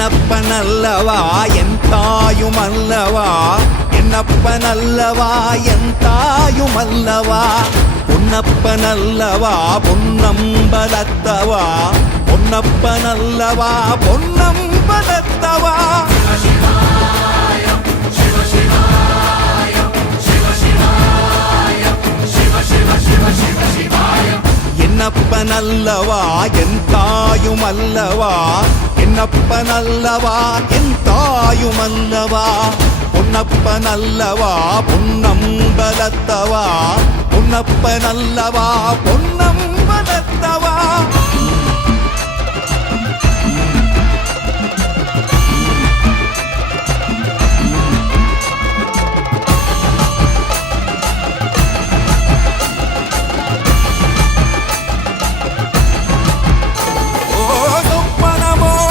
என்னப்பனல்லவா என் தாயுமல்லவா, என்னப்பனல்லவா என் தாயுமல்லவா, பொன்னப்பனல்லவா பொன்னம்பலத்தவா, பொன்னப்பனல்லவா பொன்னம்பலத்தவா. என்னப்பனல்லவா என் தாயுமல்லவா, என்னப்பனல்லவா என் தாயுமல்லவா, பொன்னப்பனல்லவா பொன்னம்பலத்தவா, பொன்னப்பனல்லவா பொன்னம்பலத்தவா.